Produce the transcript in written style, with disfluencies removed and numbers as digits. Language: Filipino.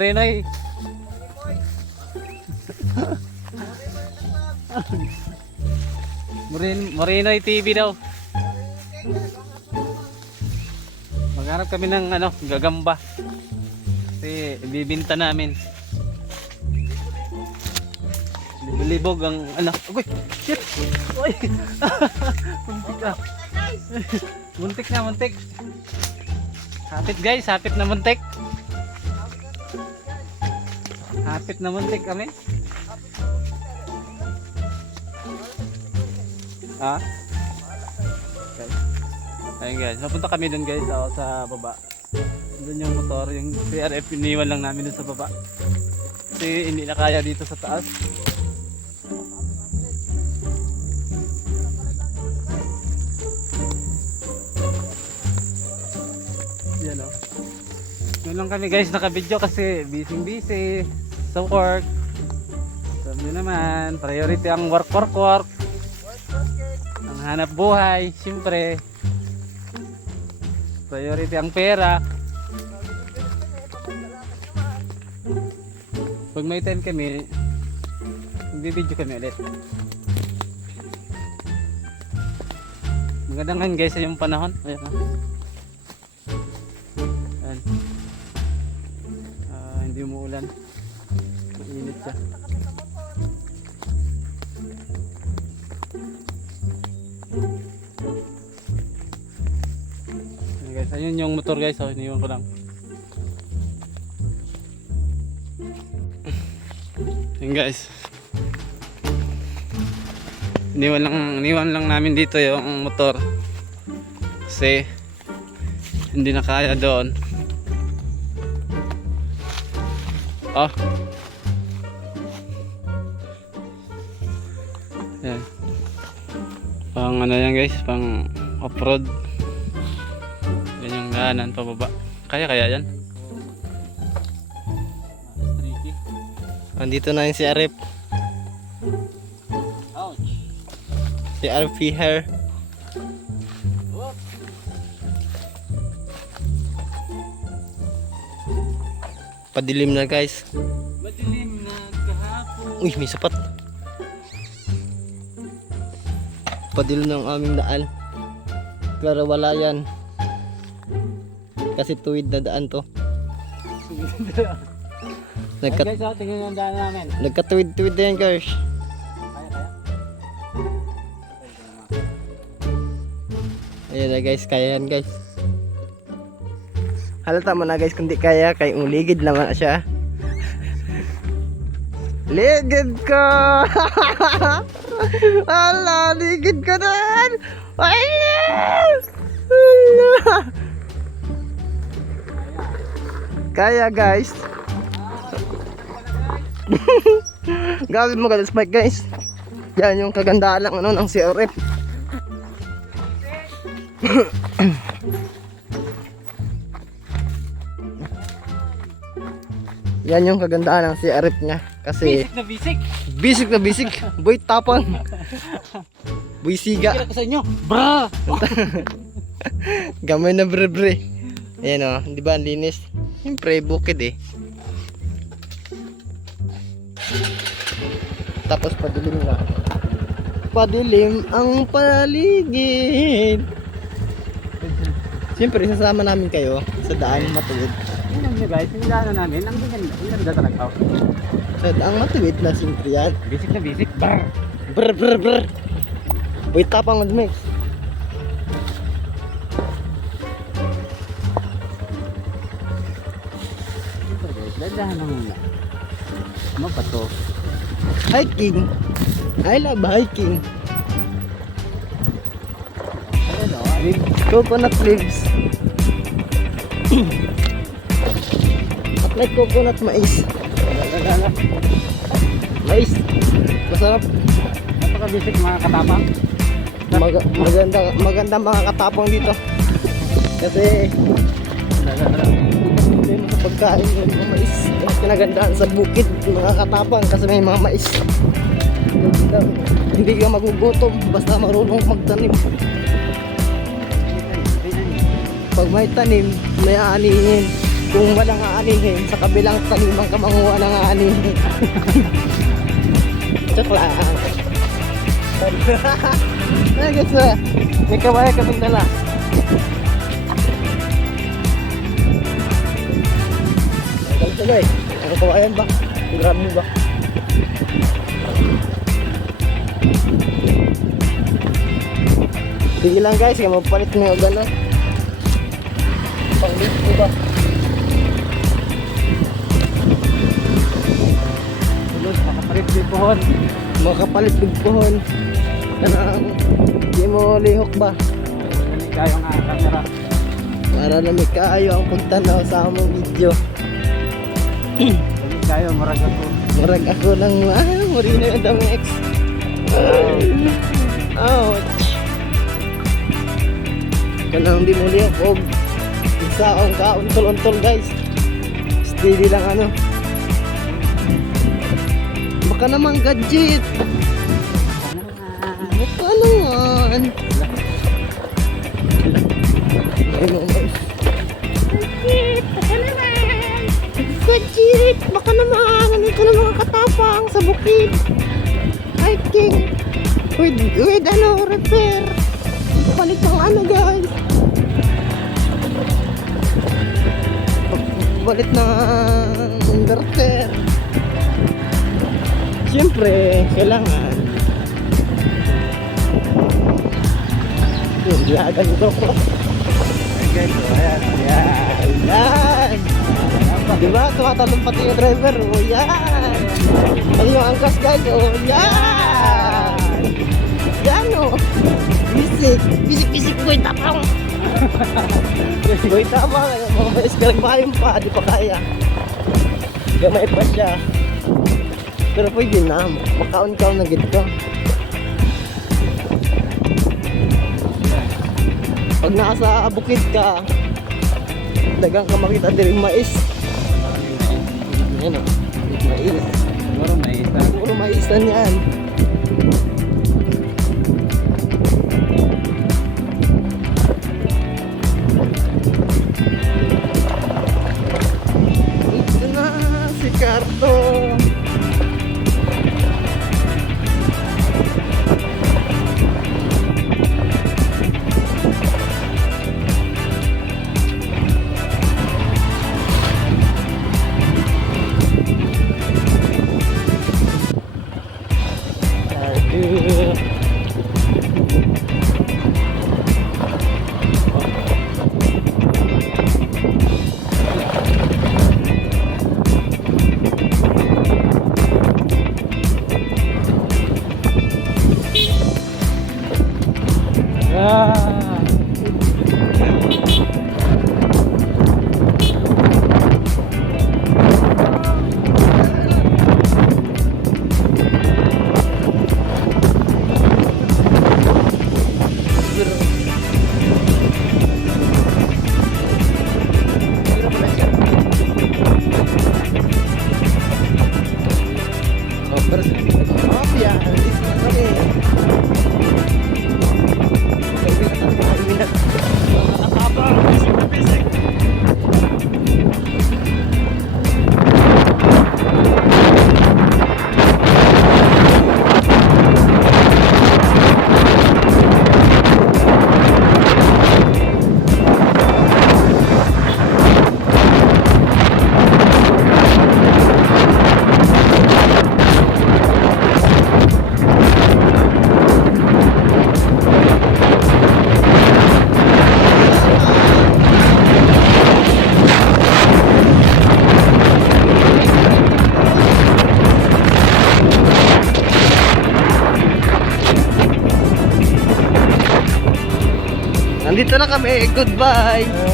Renoy. Morenoy TV daw. Maghanap kami ng gagamba. Kasi ibibinta namin. Libog ang Uy, shit. Uy. Muntik na. Muntik na, muntik. Hapit guys, hapit na muntik. Hapit na muntik kami. Ha? Okay. Ayun guys, napunta kami dun guys sa baba. Doon yung motor, yung CRF iniwan lang namin dun sa baba. Kasi hindi na kaya dito sa taas. Yan o. Yun lang kami guys naka-video kasi busy sa work. Sabi nyo naman, priority ang work. Ang hanap buhay, siyempre. Priority ang pera. Pag may time kami, magbibideo kami ulit. Magandang kan guys sa yung panahon. Ayan o. Ayan. Hindi umuulan. Mainit siya. Ayan guys, ayun yung motor guys. So, iniwan ko lang. Ayan guys. Iniwan lang namin dito yung motor. Kasi hindi na kaya doon. Yan. Pang yan guys, pang off-road. Yan yung daanan pababa. Kaya yan? Andito na yung si Arif. Ouch. Si Arif here. Padilim na guys. Madilim na kahapon. Uy, may sapat. Padilim ng aming daan. Pero wala yan. Kasi tuwid na daan to. Guys, tingnan yung daan namin. Nagkatuwid-tuwid na yan guys. Ayan na guys, kaya yan guys. Halata mo na guys, kung di kaya, kay uligid naman siya. Ligid ko! Ala, ligid ko na! Kaya guys. Gawin mo guys, Mike guys. Yan yung kagandaan lang ng CRF. Yan yung kagandaan ng CRF niya. Kasi Basic na basic. boy tapang. Boy siga. Kira ko sa inyo. Bra! Gamay na bre. Ayan o, di ba ang linis? Siyempre bukid eh. Tapos padilim na. Padilim ang paligid. Siyempre sasama namin kayo sa daan matuwid. Yun lang guys, yung daan namin, ang ganda talaga. Sa daan matuwid na siyempre yan. Basic na basic. Bra! Brr. Boy tapang mag-mix. Dadahan lang muna. Ano pa to? Hiking. I love hiking. Ano? Coconut leaves. At like coconut mais. Mais. Masarap. Napaka-basic mga katapang. Maganda mga katapang dito. Kasi may mga pagkain ng mga mais. Kinagandaan sa bukid mga katapang kasi may mga mais. Hindi ka magugutom basta marunong magtanim. Pag may tanim, may aaningin. Kung walang aanihin, sa kabilang talimang ka manguha ng aanihin. Joke lang. Ay, guys, may kawaya kaming dala. Tagal ko, guys. Ang kawayan ba? Grab mo ba? Sige lang guys, kaya mapalit mo yung gano'n. Pang-lift mo ba? Tulog, makapalit din pohon. Makapalit yung pohon. Kanang, di mo lihok ba? Hindi kayo nga ang camera. Para lamig kaayo ang pagtanaw sa among video. Hindi kayo, marag ako. Murag ako lang, murina yung dami ex. Ouch! Kanang di mo lihok o isa ang kauntol-untol guys. Steady lang ano. Baka naman gadget. Baka naman. Ayun guys. Gadget, baka naman. Nandito na mga katapang sa bukid. Hiking. With ano, repair. Palit ng ano guys. Palit ng inverter. Siyempre, kailangan. Yung lagan ko. Guys, ayan, ayan. Ayan. Diba? Tumatalong pati yung driver. O yan. Ano yung angkas guys? O yan. Yan o. Bisik. Bisik-bisik ko yung tapang. Boy tama. Mga eskarag mayroon pa. Di pa kaya. Gamay pa siya. Pero pwede na. Makaon-kaon na gito. Pag nasa bukid ka, dagang ka makita din mais. Yan o, mais. Siguro may isa. Puro maisan yan. Ito na si Carto. Ah. Nandito na kami. Goodbye.